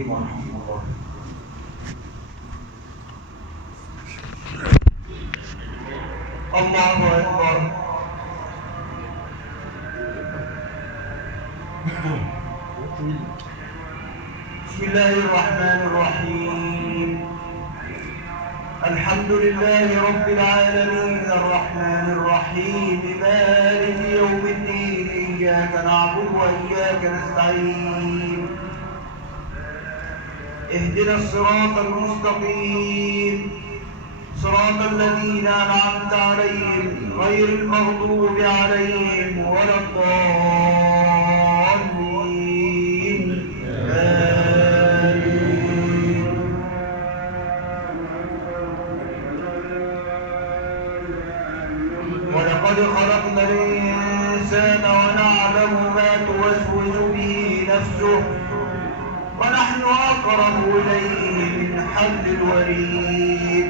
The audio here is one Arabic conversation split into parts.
الرحيم ورحمة الله. الله أكبر. بسم الله الرحمن الرحيم. الحمد لله رب العالمين الرحمن الرحيم مالك يوم الدين إياك نعبد وإياك نستعين اهدنا الصراط المستقيم صراط الذين أنعمت عليهم غير المغضوب عليهم ولا الضالين آمين. ولقد خلقنا الإنسان ونعلم ما توسوس به نفسه ونحن أقرب إليه من حبل الوريد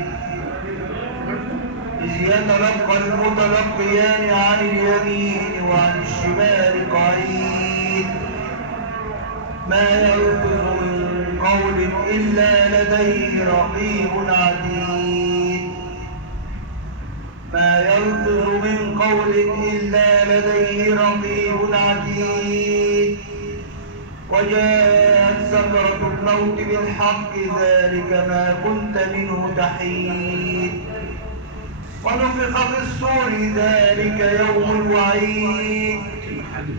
إذ يتلقى المتلقيان عن اليمين وعن الشمال قعيد ما يلفظ من قول إلا لديه رقيب عتيد ما يلفظ من قول إلا لديه رقيب عتيد وجاءت سكرة الموت بالحق ذلك ما كنت منه تحيد ونفخ في الصور ذلك يوم الوعيد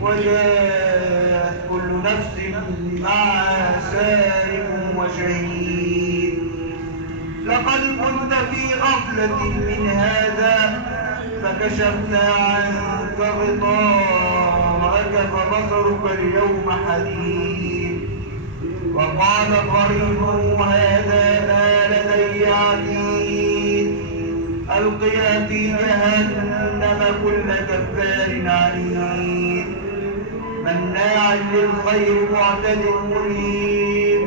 وجاءت كل نفس معها سائق وشهيد لقد كنت في غفلة من هذا فكشفنا عنك غطاءك فبصرك اليوم حديد وقال قرينه هذا ما لدي عتيد ألقيا في جهنم كل كفار عنيد مناع للخير معتد مريب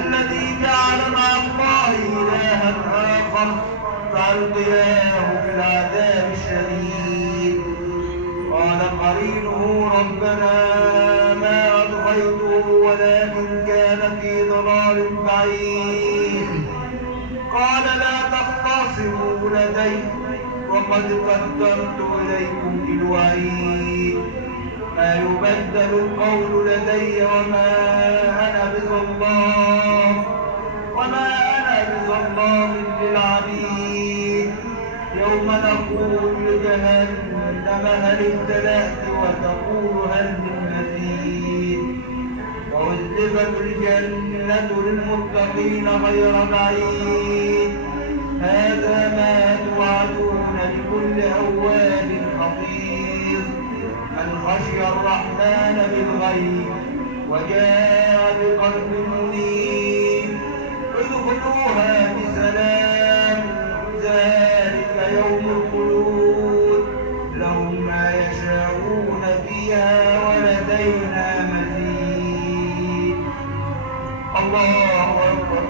الذي جعل مع الله إلها آخر فألقياه في العذاب الشديد قال قرينه ربنا ما أطغيته ولكن كان في ضلال بعيد قال لا تختصموا لدي وقد قدمت إليكم بالوعيد ما يبدل القول لدي وما أنا بظلام للعبيد يوم نقول لجهنم هل امتلأت وتقول هل من مزيد وأزلفت الجنة للمتقين غير بعيد هذا ما توعدون لكل أواب حفيظ من خشي الرحمن بالغيب وجاء بقلب منيب ادخلوها بسلام ذلك يوم الخلود لهم ما يشاءون فيها ولدينا مزيد. الله أكبر.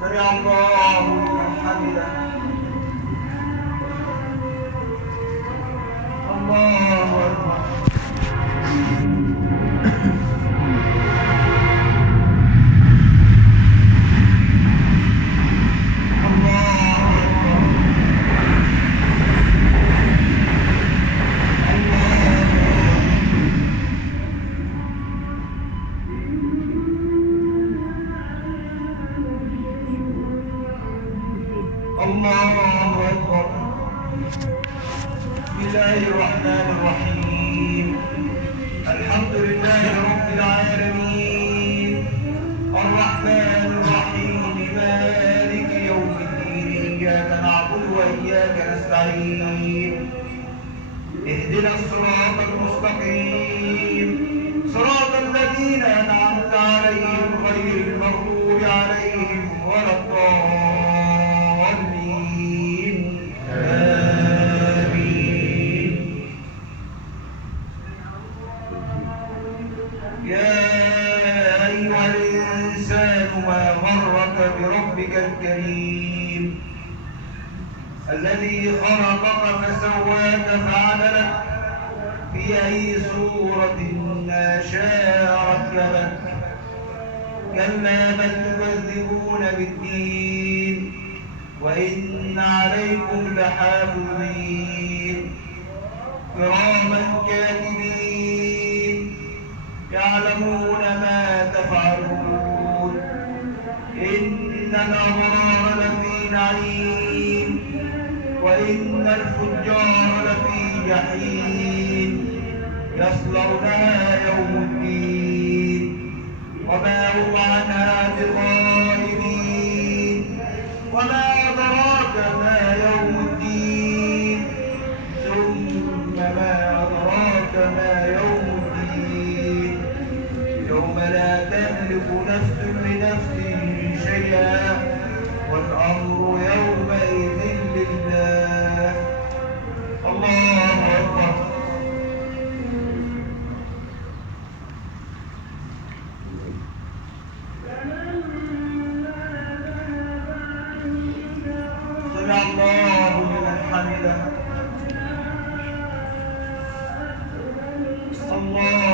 سمع الله لمن حمده. الله أكبر. الله أكبر. بسم الله الرحمن الرحيم. الحمد لله رب العالمين الرحمن الرحيم مالك يوم الدين إياك نعبد وإياك نستعين اهدنا الصراط المستقيم صراط الذين أنعمت عليهم غير المغضوب عليهم ولا الضالين آمين. يا أيها الإنسان ما غرك بربك الكريم الذي خلقك خلقك فسواك فعدلك في أي صورة ما شاء ركبك كلا بل تكذبون بالدين وإن عليكم لحافظين كراما كاتبين يعلمون ما تفعلون إن الأبرار لفي نعيم وإن الفجار لفي جحيم يصلونها يوم الدين وما هم عنها بغائبين وما أدراك ما يوم الدين ثم ما أدراك ما يوم الدين يوم لا تملك نفس لنفس شيئا والأمر يومئذ لله. الله أكبر. سمع الله لمن حمده. الله